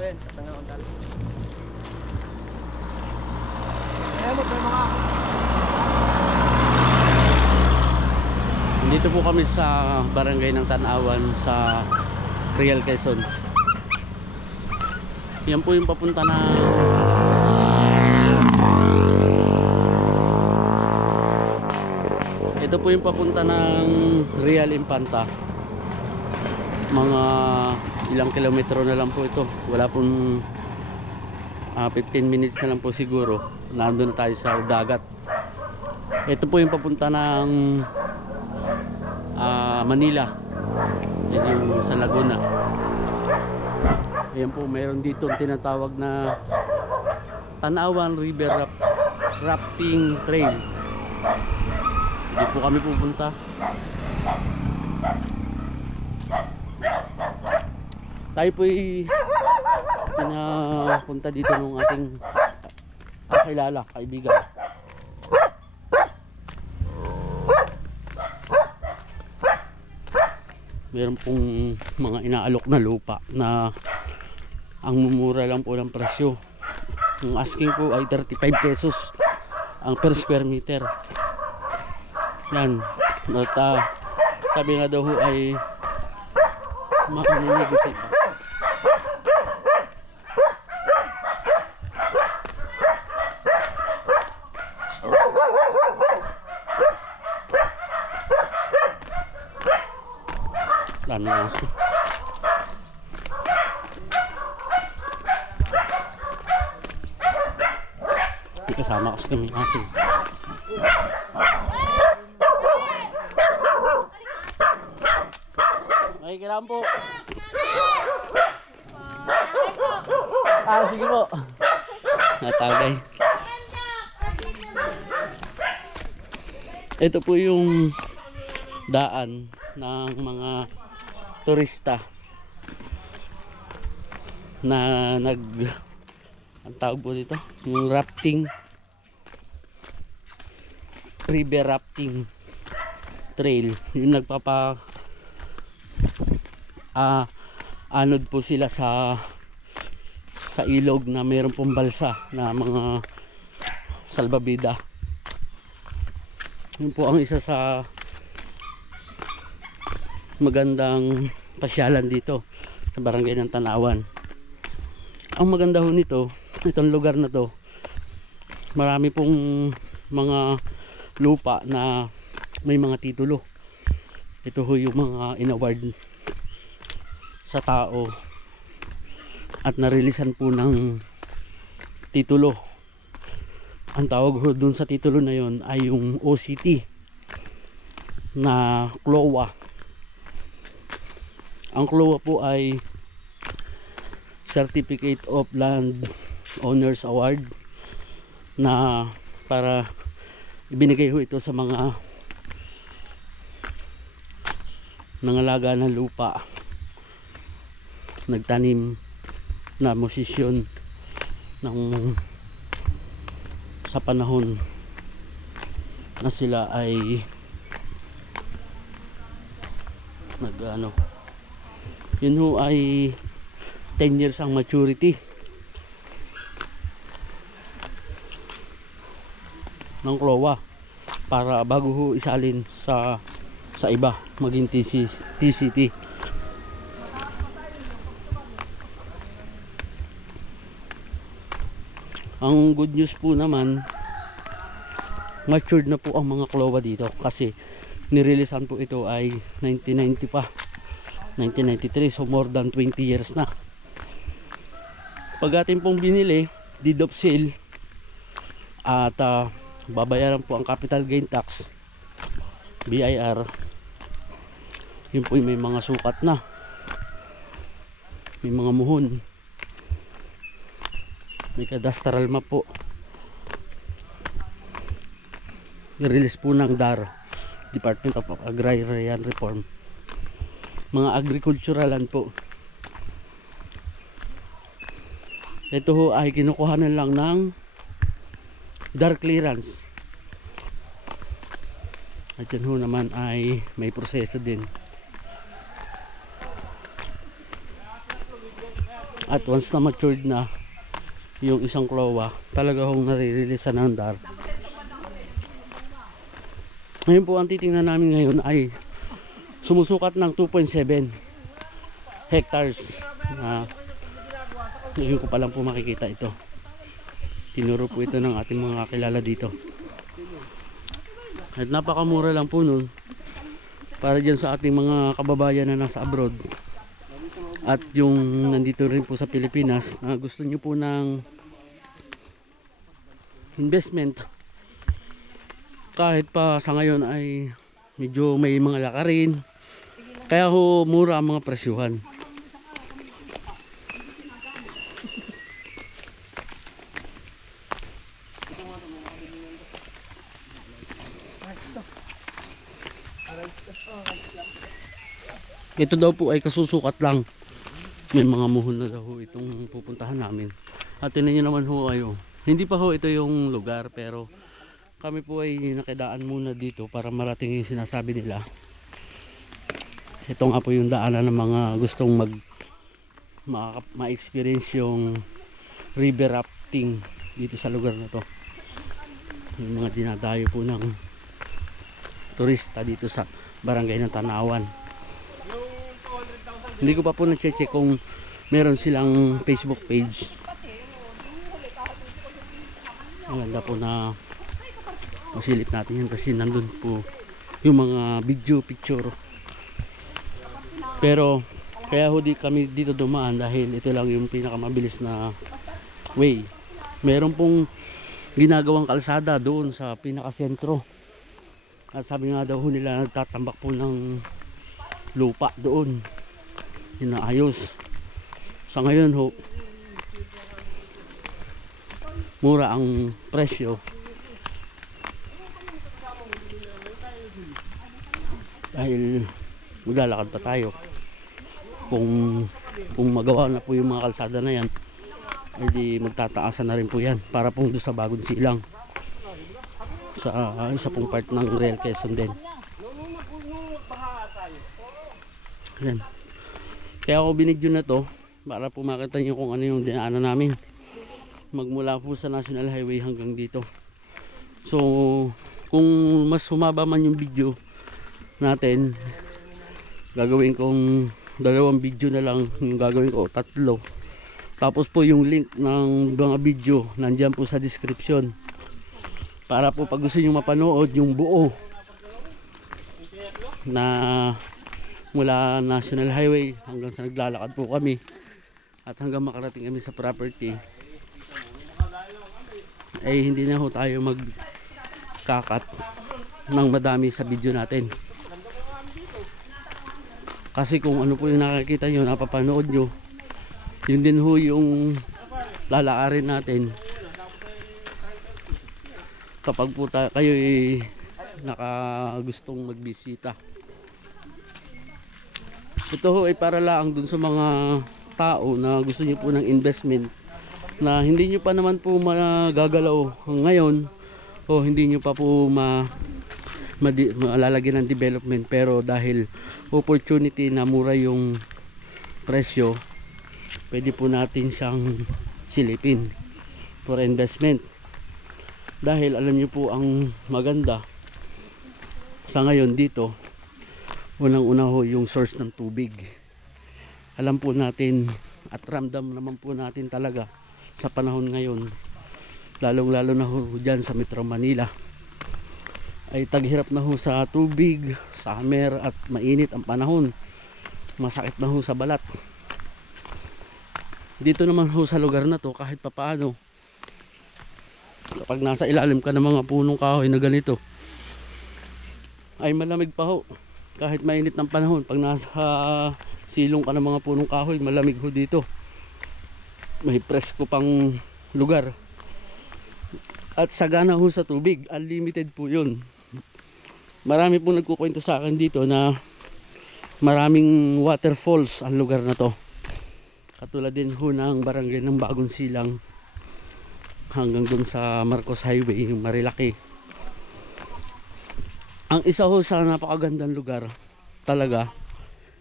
Ayan, katanga ko talo. Ayan mo, mga... Dito po kami sa barangay ng Tanawan sa Real Quezon. Yan po yung papunta na ito po yung papunta ng Real Infanta. Mga ilang kilometro na lang po ito. Wala pong 15 minutes na lang po siguro. Nandun na tayo sa dagat. Ito po yung papunta ng Manila. Yan yung sa Laguna. Ayan po, mayroon dito tinatawag na Tanawan River Rafting Trail. Hindi po kami pupunta. Tayo po'y pinapunta dito ng ating kakilala, kaibigan. Meron pong mga inaalok na lupa na ang mumura lang po ng presyo. Ang asking po ay 35 pesos ang per square meter. Yan. At sabi nga daw ho ay makaninigisit. Dami ng aso. May kasama kasi kami aso. May kailangan po. Sige po. Natagay. Ito po yung daan ng mga turista na ang tawag po dito yung rafting, river rafting trail. Yung nagpapa anod po sila sa ilog na mayroon pong balsa na mga salbabida. Yun po ang isa sa magandang pasyalan dito sa barangay ng Tanawan. Ang maganda ho nito, itong lugar na to, marami pong mga lupa na may mga titulo. Ito ho yung mga in-award sa tao at narilisan po ng titulo. Ang tawag ho dun sa titulo na yon ay yung OCT na CLOA. Ang CLOA po ay Certificate of Land Owners Award na para ibinigay ho ito sa mga nangalaga ng lupa, nagtanim na musisyon ng sa panahon na sila ay yun ho ay 10 years ang maturity ng CLOA para bago ho isalin sa iba maging TCT. Ang good news po naman, matured na po ang mga CLOA dito kasi nireleasean po ito ay 1990 pa, 1993, so more than 20 years na. Pag atin pong binili, deed of sale at babayaran po ang capital gain tax, BIR. Yun po may mga sukat na, may mga muhon, may cadastral map po. I-release po ng DAR, Department of Agrarian Reform, mga agriculturalan po. Ito ho ay kinukuhanan lang ng DAR clearance. At yan ho naman ay may proseso din. At once na matured na yung isang klowa, talaga hong nare-release sa nandar. Ngayon po ang titingnan namin ngayon ay sumusukat ng 2.7 hectares. Ngayon ko pa lang po makikita ito. Tinuro po ito ng ating mga kakilala dito. At napakamura lang po nun para dyan sa ating mga kababayan na nasa abroad. At yung nandito rin po sa Pilipinas na gusto nyo po ng investment, kahit pa sa ngayon ay medyo may mga lakarin, kaya ho mura ang mga presyuhan. Ito daw po ay kasusukat lang. May mga muhon na daw ho itong pupuntahan namin. At tinan nyo naman ho ayo. Hindi pa ho ito yung lugar, pero kami po ay nakidaan muna dito para marating yung sinasabi nila. Ito nga po yung daanan ng mga gustong ma-experience yung river rafting dito sa lugar na to. Yung mga dinadayo po ng turista dito sa barangay ng Tanawan. Hindi ko pa po na-check kung meron silang Facebook page. Ang ganda po na masilip natin yan kasi nandun po yung mga video, picture. Pero kaya ho di kami dito dumaan dahil ito lang yung pinakamabilis na way. Meron pong ginagawang kalsada doon sa pinakasentro. At sabi nga daw ho nila nagtatambak po ng lupa doon. Inaayos. Sa ngayon ho, mura ang presyo. Dahil maglalakad pa tayo. Kung magawa na po yung mga kalsada na yan, edi magtataasan na rin po yan para pong doon sa Bagong Silang. Sa isa pong part ng Real Quezon din. Ayan. Kaya ako binidyo na to para po makita nyo kung ano yung dinaanan namin magmula po sa National Highway hanggang dito. So kung mas humaba man yung video natin, gagawin kong 2 video na lang, yung gagawin ko 3. Tapos po yung link ng mga video nandyan po sa description para po pag gusto nyo mapanood yung buo na mula National Highway hanggang sa naglalakad po kami at hanggang makarating kami sa property, ay hindi na ho tayo magkakat ng madami sa video natin. Kasi kung ano po yung nakikita nyo, napapanood nyo, yun din ho yung lalakarin natin kapag po kayo ay nakagustong magbisita. Ito ho ay para lang dun sa mga tao na gusto niyo po ng investment na hindi niyo pa naman po magagalaw ngayon o hindi niyo pa po malalagyan ng development, pero dahil opportunity na mura yung presyo, pwede po natin siyang silipin for investment. Dahil alam niyo po ang maganda sa ngayon dito, unang-una ho yung source ng tubig. Alam po natin at ramdam naman po natin talaga sa panahon ngayon, lalong-lalo na ho dyan sa Metro Manila, ay taghirap na ho sa tubig, summer at mainit ang panahon. Masakit na ho sa balat. Dito naman ho sa lugar na to, kahit papaano, kapag nasa ilalim ka ng mga punong kahoy na ganito, ay malamig pa ho. Kahit mainit ng panahon, pag nasa silong ka ng mga punong kahoy, malamig ho dito. May presko pang lugar. At sagana ho sa tubig, unlimited po yun. Marami po nagkukwento sa akin dito na maraming waterfalls ang lugar na to. Katulad din ho ng barangay ng Bagong Silang hanggang dun sa Marcos Highway, yung Marilaki. Ang isa ho sa napakagandang lugar talaga,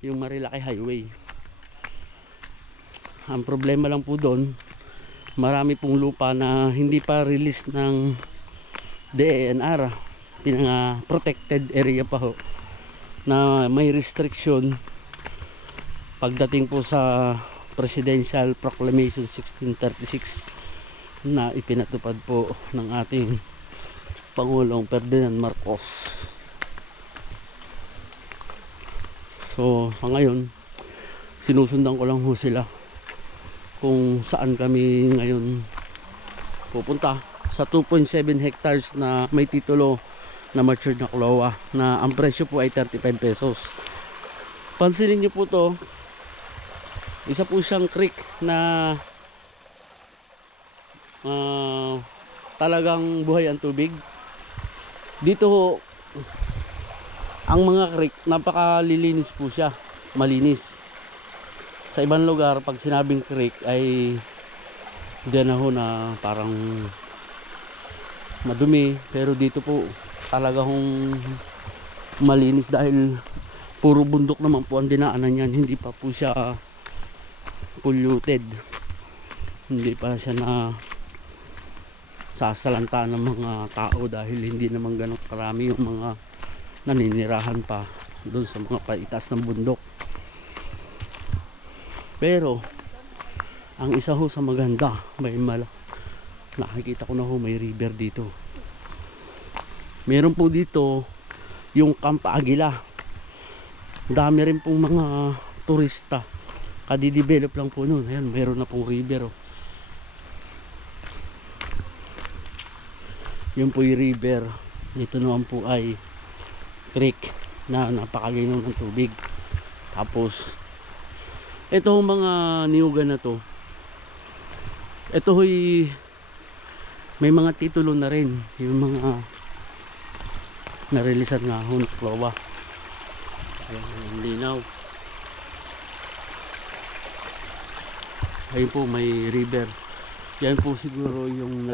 yung Marilaki Highway. Ang problema lang po doon, marami pong lupa na hindi pa release ng DENR, protected area pa ho, na may restriction pagdating po sa Presidential Proclamation 1636 na ipinatupad po ng ating Pangulong Ferdinand Marcos. So sa ngayon, sinusundan ko lang ho sila kung saan kami ngayon pupunta sa 2.7 hectares na may titulo na matured na klowa, na ang presyo po ay 35 pesos. Pansinin niyo po to, isa po siyang creek na talagang buhay ang tubig. Dito ho, ang mga creek napakalilinis po siya, malinis. Sa ibang lugar pag sinabing creek ay diyan na ho na parang madumi, pero dito po talaga hong malinis dahil puro bundok naman po ang dinaanan niyan. Hindi pa po siya polluted, hindi pa siya na sasalanta ng mga tao dahil hindi naman ganun karami yung mga naninirahan pa doon sa mga paitas ng bundok. Pero ang isa ho sa maganda, nakikita ko na ho, may river dito. Meron po dito yung Camp Aguila. Dami rin pong mga turista, kadidevelop lang po nun. Ayan, meron na pong river oh. Yun po yung river. Dito naman po ay creek na napakalinom ng tubig. Tapos ito yung mga niyugan na to, ito ho'y may mga titulo na rin, yung mga narelisan nga ho ng klowa. Ayan, linaw. Ayun po, may river. Yan po siguro yung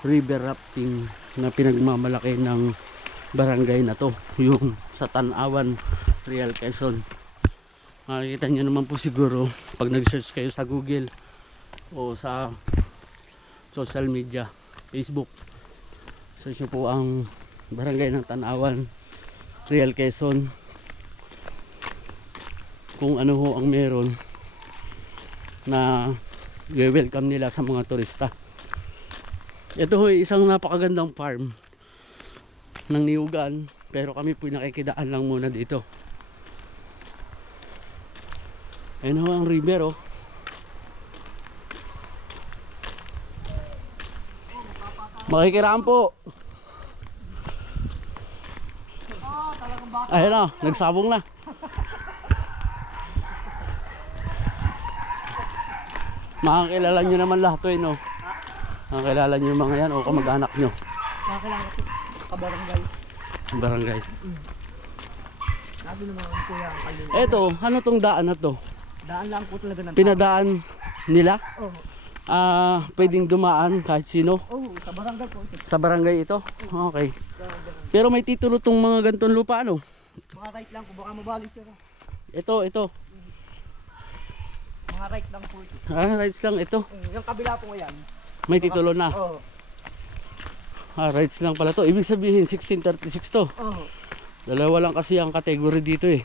river rafting na pinagmamalaki ng barangay na to, yung sa Tanawan, Real Quezon. Makikita nyo naman po siguro pag nag-search kayo sa Google o sa social media, Facebook, search nyo po ang barangay ng Tanawan, Real Quezon, kung ano ho ang meron na welcome nila sa mga turista. Ito ho isang napakagandang farm ng niyugan, pero kami po nakikidaan lang muna dito. Ayan ho ang river oh. Makikiraan po. Ayan o, nagsabong na. Makakilala nyo naman lahat to eh no. Makakilala nyo yung mga yan o kamag-anak nyo. Makakilala ko kabarangay. Barangay. Sabi naman ang kuya ang kalina. Eto, ano tong daan na to? Daan lang po talaga ng Pinadaan nila? Oo. Pwedeng dumaan kahit sino? Oo, sa barangay po. Sa barangay ito? Okay. Pero may titulo tong mga gantong lupa ano? Mga right lang po, baka mabalik siya. Ito. Mga right lang po ito. Rights lang ito. Yung kabila po yan. May titulo na. Oo. Rights lang pala to. Ibig sabihin 1636 to. Oo. Dalawa lang kasi ang category dito eh.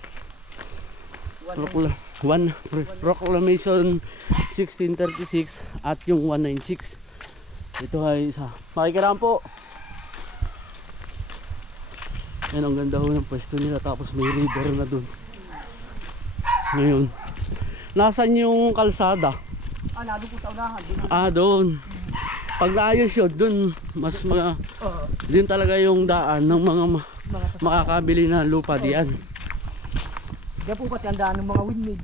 Proclamation 1636 at yung 196. Ito ay isa. Makikiraan po. Yan ang ganda ho ng pwesto nila, tapos may river na dun. Ngayon, nasan yung kalsada? Nado po sa unahan. Doon. Pag naayos yun, dun mas din talaga yung daan ng mga makakabili na lupa diyan. Diyan po pati ang daan ng mga windmill.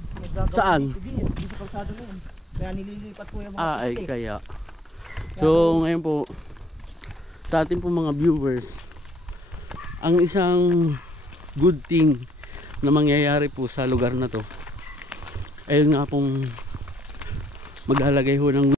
Saan? Dito sa kalsada na yun. Kaya nililipat po yung mga Ay kaya. So ngayon po, sa ating po mga viewers, ang isang good thing na mangyayari po sa lugar na to, ayun nga pong maglalagay ho ng